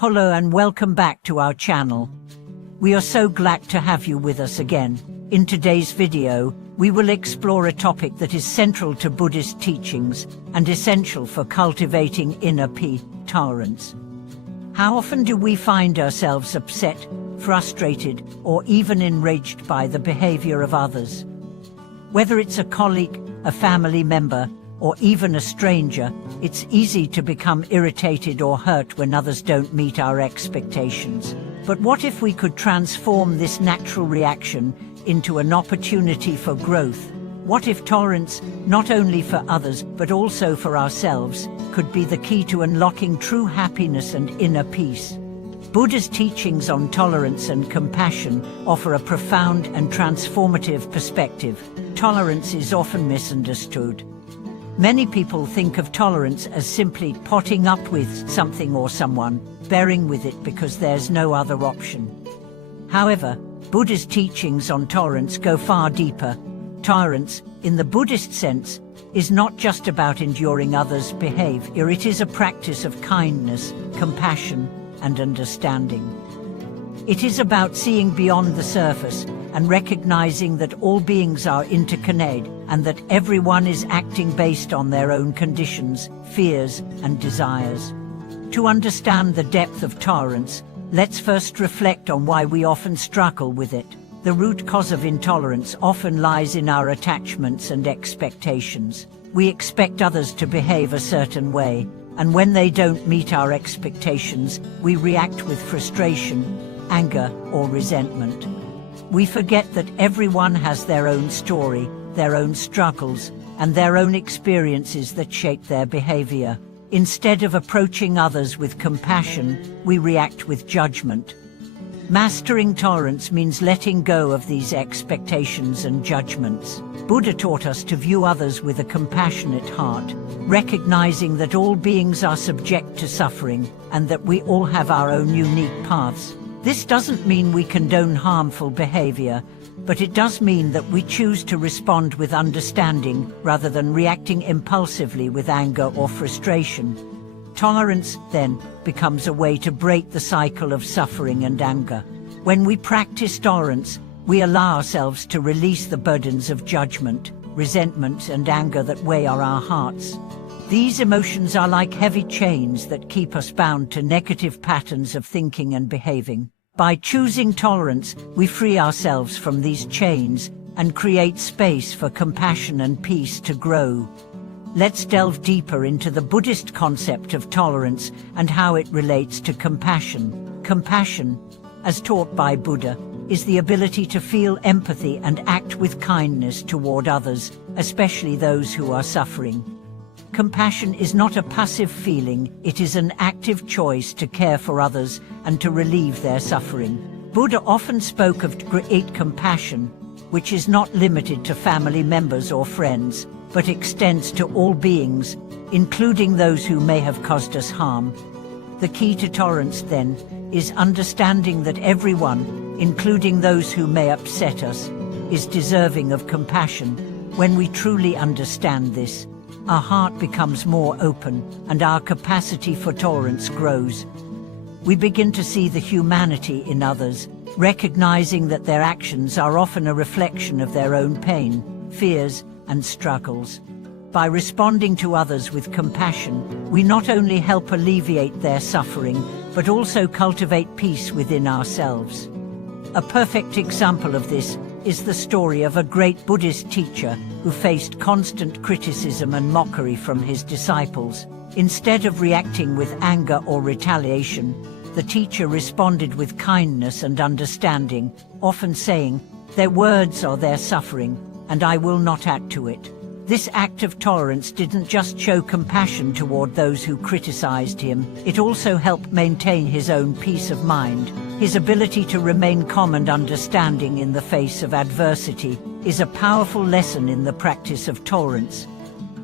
Hello and welcome back to our channel. We are so glad to have you with us again. In today's video, we will explore a topic that is central to Buddhist teachings and essential for cultivating inner peace, tolerance. How often do we find ourselves upset, frustrated, or even enraged by the behavior of others? Whether it's a colleague, a family member, or even a stranger, it's easy to become irritated or hurt when others don't meet our expectations. But what if we could transform this natural reaction into an opportunity for growth? What if tolerance, not only for others but also for ourselves, could be the key to unlocking true happiness and inner peace? Buddha's teachings on tolerance and compassion offer a profound and transformative perspective. Tolerance is often misunderstood. Many people think of tolerance as simply putting up with something or someone, bearing with it because there's no other option. However, Buddha's teachings on tolerance go far deeper. Tolerance, in the Buddhist sense, is not just about enduring others' behavior, it is a practice of kindness, compassion, and understanding. It is about seeing beyond the surface and recognizing that all beings are interconnected and that everyone is acting based on their own conditions, fears, and desires. To understand the depth of tolerance, let's first reflect on why we often struggle with it. The root cause of intolerance often lies in our attachments and expectations. We expect others to behave a certain way, and when they don't meet our expectations, we react with frustration, anger, or resentment. We forget that everyone has their own story, their own struggles, and their own experiences that shape their behavior. Instead of approaching others with compassion, we react with judgment. Mastering tolerance means letting go of these expectations and judgments. Buddha taught us to view others with a compassionate heart, recognizing that all beings are subject to suffering and that we all have our own unique paths. This doesn't mean we condone harmful behavior, but it does mean that we choose to respond with understanding rather than reacting impulsively with anger or frustration. Tolerance, then, becomes a way to break the cycle of suffering and anger. When we practice tolerance, we allow ourselves to release the burdens of judgment, resentment, and anger that weigh on our hearts. These emotions are like heavy chains that keep us bound to negative patterns of thinking and behaving. By choosing tolerance, we free ourselves from these chains and create space for compassion and peace to grow. Let's delve deeper into the Buddhist concept of tolerance and how it relates to compassion. Compassion, as taught by Buddha, is the ability to feel empathy and act with kindness toward others, especially those who are suffering. Compassion is not a passive feeling, it is an active choice to care for others and to relieve their suffering. Buddha often spoke of great compassion, which is not limited to family members or friends, but extends to all beings, including those who may have caused us harm. The key to tolerance, then, is understanding that everyone, including those who may upset us, is deserving of compassion. When we truly understand this, our heart becomes more open and our capacity for tolerance grows. We begin to see the humanity in others, recognizing that their actions are often a reflection of their own pain, fears, and struggles. By responding to others with compassion, we not only help alleviate their suffering, but also cultivate peace within ourselves. A perfect example of this is the story of a great Buddhist teacher who faced constant criticism and mockery from his disciples. Instead of reacting with anger or retaliation, the teacher responded with kindness and understanding, often saying, "Their words are their suffering, and I will not add to it." This act of tolerance didn't just show compassion toward those who criticized him, it also helped maintain his own peace of mind. His ability to remain calm and understanding in the face of adversity is a powerful lesson in the practice of tolerance.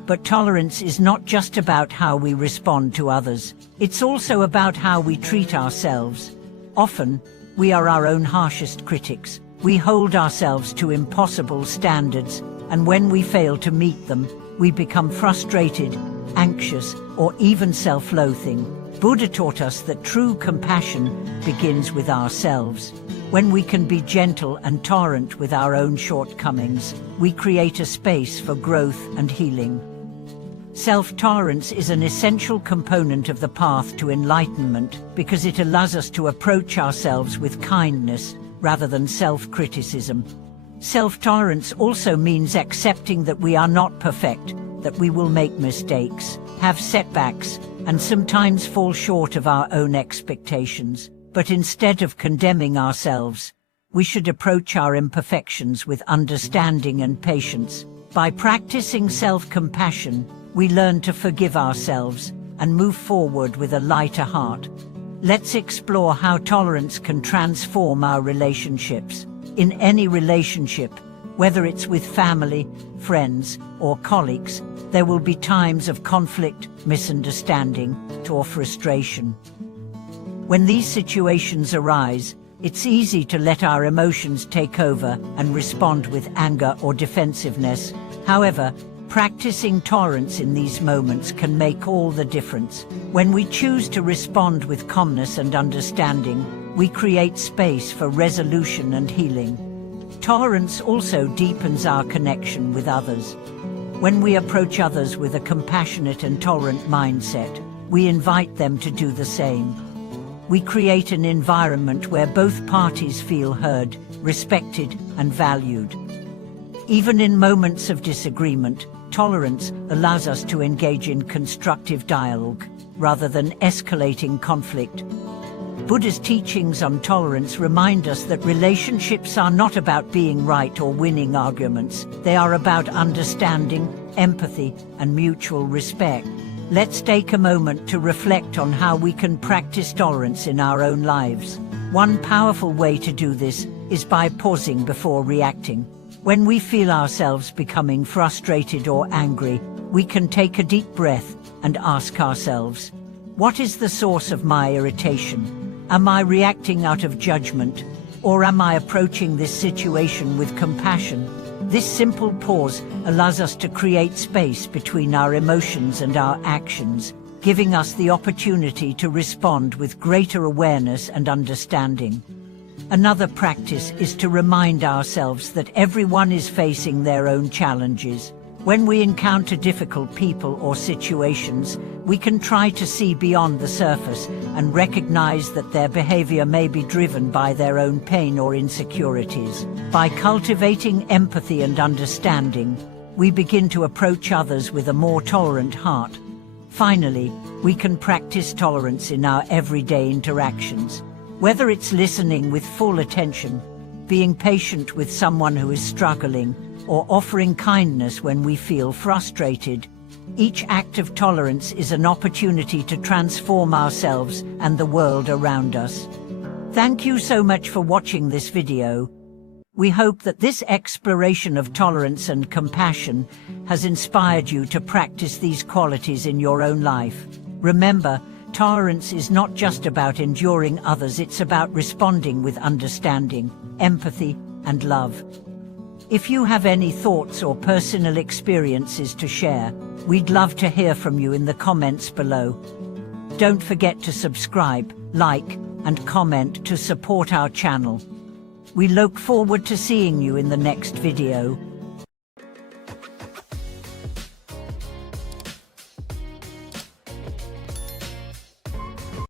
But tolerance is not just about how we respond to others, it's also about how we treat ourselves. Often, we are our own harshest critics. We hold ourselves to impossible standards, and when we fail to meet them, we become frustrated, anxious, or even self-loathing. Buddha taught us that true compassion begins with ourselves. When we can be gentle and tolerant with our own shortcomings, we create a space for growth and healing. Self-tolerance is an essential component of the path to enlightenment because it allows us to approach ourselves with kindness rather than self-criticism. Self-tolerance also means accepting that we are not perfect, that we will make mistakes, have setbacks, and sometimes fall short of our own expectations. But instead of condemning ourselves, we should approach our imperfections with understanding and patience. By practicing self-compassion, we learn to forgive ourselves and move forward with a lighter heart. Let's explore how tolerance can transform our relationships. In any relationship, whether it's with family, friends, or colleagues, there will be times of conflict, misunderstanding, or frustration. When these situations arise, it's easy to let our emotions take over and respond with anger or defensiveness. However, practicing tolerance in these moments can make all the difference. When we choose to respond with calmness and understanding, we create space for resolution and healing. Tolerance also deepens our connection with others. When we approach others with a compassionate and tolerant mindset, we invite them to do the same. We create an environment where both parties feel heard, respected, and valued. Even in moments of disagreement, tolerance allows us to engage in constructive dialogue, rather than escalating conflict. Buddha's teachings on tolerance remind us that relationships are not about being right or winning arguments. They are about understanding, empathy, and mutual respect. Let's take a moment to reflect on how we can practice tolerance in our own lives. One powerful way to do this is by pausing before reacting. When we feel ourselves becoming frustrated or angry, we can take a deep breath and ask ourselves, what is the source of my irritation? Am I reacting out of judgment, or am I approaching this situation with compassion? This simple pause allows us to create space between our emotions and our actions, giving us the opportunity to respond with greater awareness and understanding. Another practice is to remind ourselves that everyone is facing their own challenges. When we encounter difficult people or situations, we can try to see beyond the surface and recognize that their behavior may be driven by their own pain or insecurities. By cultivating empathy and understanding, we begin to approach others with a more tolerant heart. Finally, we can practice tolerance in our everyday interactions. Whether it's listening with full attention, being patient with someone who is struggling, or offering kindness when we feel frustrated, each act of tolerance is an opportunity to transform ourselves and the world around us. Thank you so much for watching this video. We hope that this exploration of tolerance and compassion has inspired you to practice these qualities in your own life. Remember, tolerance is not just about enduring others, it's about responding with understanding, empathy, and love. If you have any thoughts or personal experiences to share, we'd love to hear from you in the comments below. Don't forget to subscribe, like, and comment to support our channel. We look forward to seeing you in the next video.